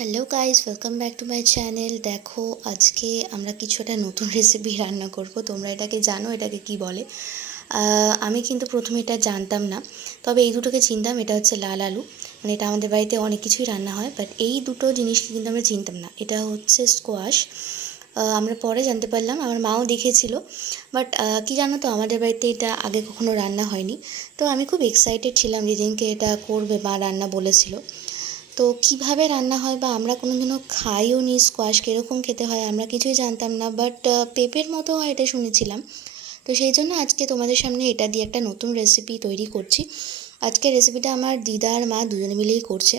Hello guys, welcome back to my channel. দেখো, আজকে আমরা কিছু একটা নতুন রেসিপি রান্না করব। তোমরা এটাকে জানো এটাকে কি বলে? আমি কিন্তু প্রথমে এটা জানতাম না, তবে এই দুটোকে চিনতাম। এটা হচ্ছে লাল আলু, মানে এটা আমাদের বাড়িতে অনেক কিছুই রান্না হয়, বাট এই দুটো জিনিসকে কিন্তু আমরা চিনতাম না। এটা হচ্ছে স্কোয়াশ। আমরা পরে জানতে পারলাম, আমার মাও দেখেছিল, বাট কি জানো তো, আমাদের বাড়িতে এটা আগে কখনো রান্না হয়নি। তো আমি খুব এক্সাইটেড ছিলাম যেদিনকে এটা করবে, মা রান্না বলেছিল। তো কিভাবে রান্না হয় বা আমরা কোনোদিনও খাইও নি, স্কোয়াশ কীরকম খেতে হয় আমরা কিছুই জানতাম না, বাট পেঁপের মতো হয় এটা শুনেছিলাম। তো সেই জন্য আজকে তোমাদের সামনে এটা দিয়ে একটা নতুন রেসিপি তৈরি করছি। আজকের রেসিপিটা আমার দিদা আর মা দুজনে মিলেই করছে।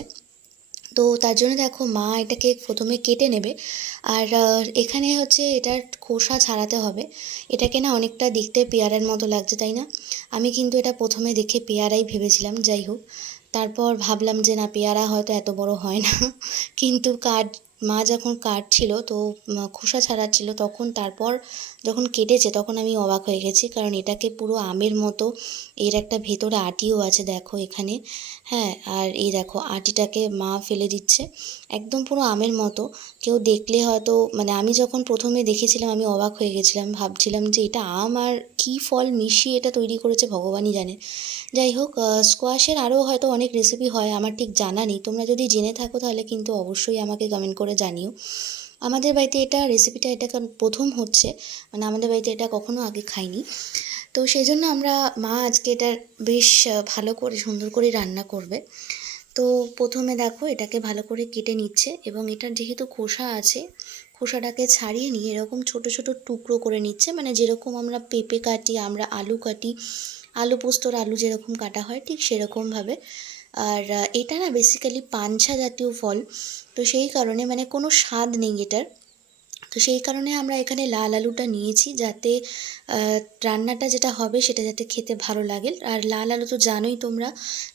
তো তার জন্য দেখো, মা এটাকে প্রথমে কেটে নেবে। আর এখানে হচ্ছে এটার খোসা ছাড়াতে হবে। এটাকে না অনেকটা দেখতে পেয়ারার মতো লাগছে, তাই না? আমি কিন্তু এটা প্রথমে দেখে পেয়ারাই ভেবেছিলাম, যাই হোক। তারপর ভাবলাম যে না, পেয়ারা হয়তো এত বড় হয় না। কিন্তু মা যখন কাটছিল, তো খোসা ছাড়াচ্ছিল, তখন তারপর যখন কেটেছে তখন আমি অবাক হয়ে গেছি, কারণ এটাকে পুরো আমের মতো, এর একটা ভেতরে আটিও আছে দেখো এখানে। হ্যাঁ, আর এই দেখো আটিটাকে মা ফেলে দিচ্ছে, একদম পুরো আমের মতো। কেউ দেখলে হয়তো, মানে আমি যখন প্রথমে দেখেছিলাম আমি অবাক হয়ে গেছিলাম, ভাবছিলাম যে এটা আম আর কী ফল মিশিয়ে এটা তৈরি করেছে ভগবানই জানে। যাই হোক, স্কোয়াশের আরও হয়তো অনেক রেসিপি হয়, আমার ঠিক জানা নেই। তোমরা যদি জেনে থাকো তাহলে কিন্তু অবশ্যই আমাকে কমেন্ট করে জানিও। আমাদের বাড়িতে রেসিপিটা এটা কারণ প্রথম হচ্ছে, মানে আমাদের বাড়িতে এটা কখনো আগে খাইনি। তো সেই জন্য মা আজকে এটা বেশ ভালো করে সুন্দর করে রান্না করবে। তো প্রথমে দেখো এটাকে ভালো করে কেটে নিচ্ছে, এবং এটার যেহেতু খোসা আছে, খোসাটাকে ছাড়িয়ে নিয়ে এরকম ছোট ছোট টুকরো করে নিচ্ছে, মানে যেরকম আমরা পেঁপে কাটি, আমরা আলু কাটি, আলু পোস্তর আলু যেরকম কাটা হয় ঠিক সেরকমভাবে। আর এটা না বেসিক্যালি পানসা জাতীয় ফল, তো সেই কারণে মানে কোনো স্বাদ নেই এটার। তো সেই কারণে আমরা এখানে লাল আলুটা নিয়েছি, যাতে রান্নাটা যেটা হবে সেটা যাতে খেতে ভালো লাগে। আর লাল আলু তো জানোই তোমরা,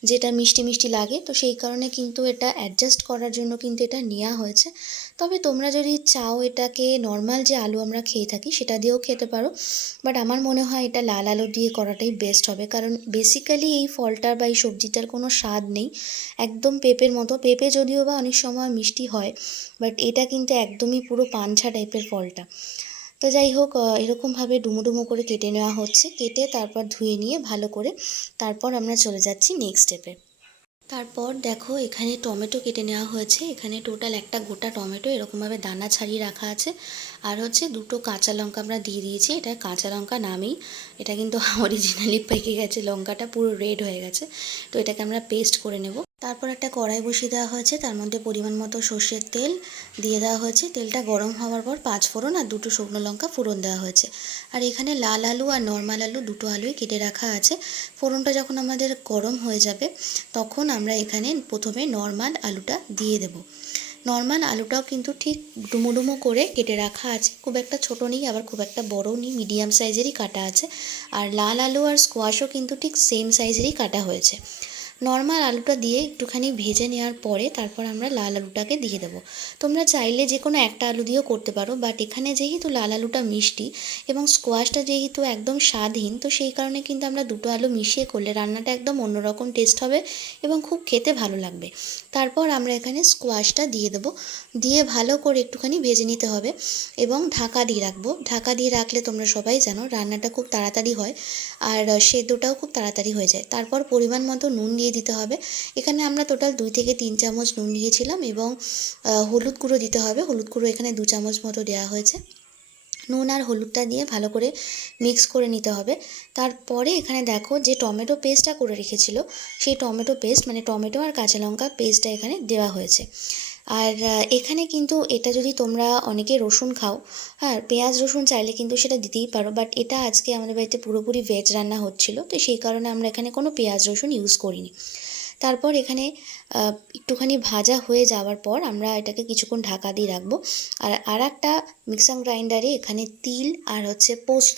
যেটা মিষ্টি মিষ্টি লাগে, তো সেই কারণে কিন্তু এটা অ্যাডজাস্ট করার জন্য কিন্তু এটা নেওয়া হয়েছে। তবে তোমরা যদি চাও এটাকে নর্মাল যে আলু আমরা খেয়ে থাকি সেটা দিয়েও খেতে পারো, বাট আমার মনে হয় এটা লাল আলু দিয়ে করাটাই বেস্ট হবে, কারণ বেসিক্যালি এই ফলটার বা এই সবজিটার কোনো স্বাদ নেই। একদম পেঁপের মতো, পেঁপে যদিও বা অনেক সময় মিষ্টি হয়, বাট এটা কিন্তু একদমই পুরো পানছা টাইপের ফলটা। তো যাই হোক, এরকমভাবে ডুমো ডুমো করে কেটে নেওয়া হচ্ছে, কেটে তারপর ধুয়ে নিয়ে ভালো করে তারপর আমরা চলে যাচ্ছি নেক্সট স্টেপে। তারপর দেখো এখানে টমেটো কেটে নেওয়া হয়েছে, এখানে টোটাল একটা গোটা টমেটো এরকমভাবে দানা ছাড়িয়ে রাখা আছে। আর হচ্ছে দুটো কাঁচা লঙ্কা আমরা দিয়ে দিয়েছি, এটা কাঁচা লঙ্কা নামেই, এটা কিন্তু অরিজিনালি পেকে গেছে, লঙ্কাটা পুরো রেড হয়ে গেছে। তো এটাকে আমরা পেস্ট করে নেব। তারপর একটা কড়াই বসিয়ে দেওয়া হয়েছে, তার মধ্যে পরিমাণ মতো সর্ষের তেল দিয়ে দেওয়া হয়েছে। তেলটা গরম হওয়ার পর 5 ফোড়ন আর দুটো শুকনো লঙ্কা ফোড়ন দেওয়া হয়েছে। আর এখানে লাল আলু আর নর্মাল আলু দুটো আলুই কেটে রাখা আছে। ফোড়নটা যখন আমাদের গরম হয়ে যাবে তখন আমরা এখানে প্রথমে নর্মাল আলুটা দিয়ে দেব। নর্মাল আলুটাও কিন্তু ঠিক ডুমো ডুমো করে কেটে রাখা আছে, খুব একটা ছোটো নেই আবার খুব একটা বড়ও নেই, মিডিয়াম সাইজেরই কাটা আছে। আর লাল আলু আর স্কোয়াশও কিন্তু ঠিক সেম সাইজেরই কাটা হয়েছে। নর্মাল আলুটা দিয়ে একটুখানি ভেজে নেওয়ার পরে তারপর আমরা লাল আলুটাকে দিয়ে দেবো। তোমরা চাইলে যে কোনো একটা আলু দিয়েও করতে পারো, বাট এখানে যেহেতু লাল আলুটা মিষ্টি এবং স্কোয়াশটা যেহেতু একদম স্বাদহীন, তো সেই কারণে কিন্তু আমরা দুটো আলু মিশিয়ে করলে রান্নাটা একদম অন্যরকম টেস্ট হবে এবং খুব খেতে ভালো লাগবে। তারপর আমরা এখানে স্কোয়াশটা দিয়ে দেবো, দিয়ে ভালো করে একটুখানি ভেজে নিতে হবে এবং ঢাকা দিয়ে রাখবো। ঢাকা দিয়ে রাখলে তোমরা সবাই জানো রান্নাটা খুব তাড়াতাড়ি হয় আর সেদ্ধটাও খুব তাড়াতাড়ি হয়ে যায়। তারপর পরিমাণ মতো নুন দিয়ে দিতে হবে। এখানে আমরা টোটাল 2 থেকে 3 চামচ নুন দিয়েছিলাম, এবং হলুদ গুঁড়ো দিতে হবে। হলুদ গুঁড়ো এখানে 2 চামচ মতো দেওয়া হয়েছে। নুন আর হলুদটা দিয়ে ভালো করে মিক্স করে নিতে হবে। তারপরে এখানে দেখো যে টমেটো পেস্টটা করে রেখেছিল, সেই টমেটো পেস্ট মানে টমেটো আর কাঁচা লঙ্কা পেস্টটা এখানে দেওয়া হয়েছে। আর এখানে কিন্তু এটা যদি তোমরা অনেকে রসুন খাও, হ্যাঁ পেঁয়াজ রসুন চাইলে কিন্তু সেটা দিতেই পারো, বাট এটা আজকে আমাদের বাড়িতে পুরোপুরি ভেজ রান্না হচ্ছিল, তো সেই কারণে আমরা এখানে কোনো পেঁয়াজ রসুন ইউজ করিনি। তারপর এখানে একটুখানি ভাজা হয়ে যাওয়ার পর আমরা এটাকে কিছুক্ষণ ঢাকা দিয়ে রাখবো। আর একটা মিক্সার গ্রাইন্ডারে এখানে তিল আর হচ্ছে পোস্ত,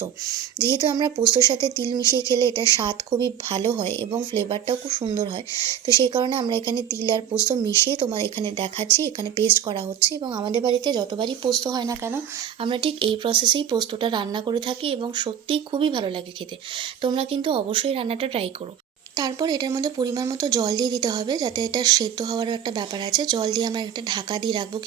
যেহেতু আমরা পোস্তর সাথে তিল মিশিয়ে খেলে এটার স্বাদ খুবই ভালো হয় এবং ফ্লেভারটাও খুব সুন্দর হয়, তো সেই কারণে আমরা এখানে তিল আর পোস্ত মিশিয়ে তোমার এখানে দেখাচ্ছি, এখানে পেস্ট করা হচ্ছে। এবং আমাদের বাড়িতে যতবারই পোস্ত হয় না কেন আমরা ঠিক এই প্রসেসেই পোস্তটা রান্না করে থাকি এবং সত্যিই খুবই ভালো লাগে খেতে। তোমরা কিন্তু অবশ্যই রান্নাটা ট্রাই করো। তারপর এটার মধ্যে পরিমাণ মতো জল দিয়ে দিতে হবে, যাতে এটা সেদ্ধ হওয়ারও একটা ব্যাপার আছে। জল দিয়ে আমরা একটা ঢাকা দিয়ে রাখবো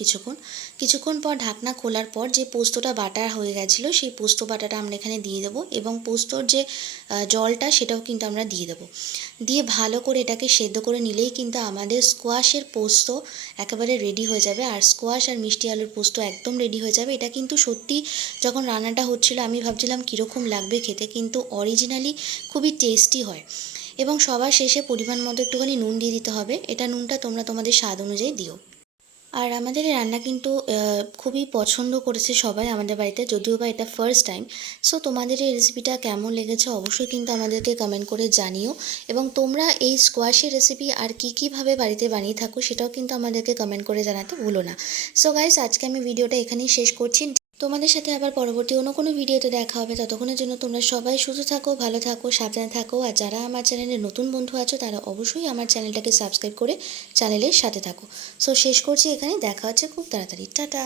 কিছুক্ষণ পর ঢাকনা খোলার পর যে পোস্তটা বাটা হয়ে গেছিলো সেই পোস্ত বাটাটা আমরা এখানে দিয়ে দেবো, এবং পোস্তর যে জলটা সেটাও কিন্তু আমরা দিয়ে দেবো। দিয়ে ভালো করে এটাকে সেদ্ধ করে নিলেই কিন্তু আমাদের স্কোয়াশের পোস্ত একেবারে রেডি হয়ে যাবে। আর স্কোয়াশ আর মিষ্টি আলুর পোস্ত একদম রেডি হয়ে যাবে। এটা কিন্তু সত্যি যখন রান্নাটা হচ্ছিলো আমি ভাবছিলাম কীরকম লাগবে খেতে, কিন্তু অরিজিনালি খুবই টেস্টি হয়। এবং সবার শেষে পরিমাণ মতো একটুখানি নুন দিয়ে দিতে হবে। এটা নুনটা তোমরা তোমাদের স্বাদ অনুযায়ী দিও। আর আমাদের এই রান্না কিন্তু খুবই পছন্দ করেছে সবাই আমাদের বাড়িতে, যদিও বা এটা ফার্স্ট টাইম। সো তোমাদের এই রেসিপিটা কেমন লেগেছে অবশ্যই কিন্তু আমাদেরকে কমেন্ট করে জানিও, এবং তোমরা এই স্কোয়াশের রেসিপি আর কীভাবে বাড়িতে বানিয়ে থাকো সেটাও কিন্তু আমাদেরকে কমেন্ট করে জানাতে ভুলো না। সো গাইস, আজকে আমি ভিডিওটা এখানেই শেষ করছি। তোমাদের সাথে আবার পরবর্তী অন্য কোনো ভিডিওতে দেখা হবে। ততক্ষণের জন্য তোমরা সবাই সুস্থ থাকো, ভালো থাকো, সাবধানে থাকো। আর যারা আমার চ্যানেলে নতুন বন্ধু আছো তারা অবশ্যই আমার চ্যানেলটাকে সাবস্ক্রাইব করে চ্যানেলের সাথে থাকো। সো শেষ করছি এখানে, দেখা হচ্ছে খুব তাড়াতাড়ি। টাটা।